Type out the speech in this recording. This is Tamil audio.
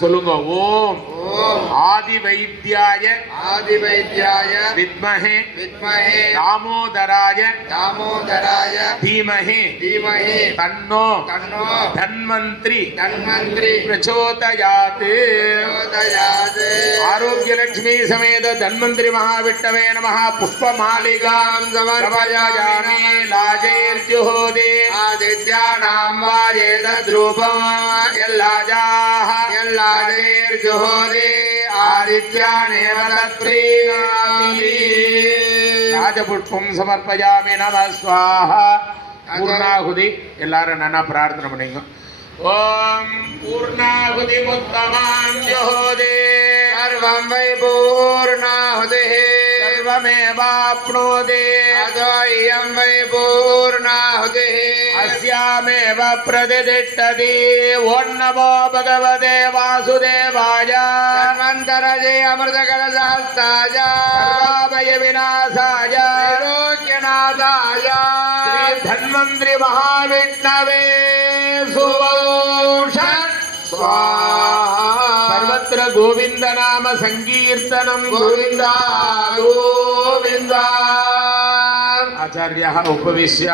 சொல்லுங்க. ஓம் ஆதி வைத்தியாய வித்மஹே தாமோதராய தீமஹி தன்னோ தன்வந்திரி பிரச்சோதயாத். ஆரோக்கிய லட்சுமி சமேத தன்வந்திரி மகாவிஷ்ணவே நமः. புஷ்பமாலிகாம் சமர்ப்பயாமி லாஜைர்ஜுஹோதே ஆதித்யானாம் வாஜேதத்ரூபம் யல்லாஜாஹ யல்லாஜைர்ஜுஹோதே ஆதித்யானேவ தத்ப்ரீணாமி. ராஜபுஷ்பம் சமர்ப்பயாமி நமः. ஸ்வாஹா. பூர்ணாகுதி எல்லாரும் நல்லா பிரார்த்தனை பண்ணுங்க. ஓம் பூர்ணாகுதி முத்தமாம் ஜுஹோதே சர்வம் வை பூர்ணாகுதிः சர்வமேவாப்னோதி அதோயம் வை பூர்ணாகுதிः அஸ்யாமேவ பிரதிதிஷ்டதி. ஓம் நமோ பகவதே வாசுதேவாய தன்வந்தரஜே அமிர்தகலசஹஸ்தாய சர்வாபய விநாசாய த்ரைலோக்யநாதாய ஸ்ரீ தன்வந்திரி மகாவிஷ்ணவே சுவௌஷத் ஸ்வாஹா. சர்வத்ர கோவிந்த நாம சங்கீர்த்தனம். கோவிந்தா கோவிந்தா. ஆச்சார்யः உபவிஷ்ய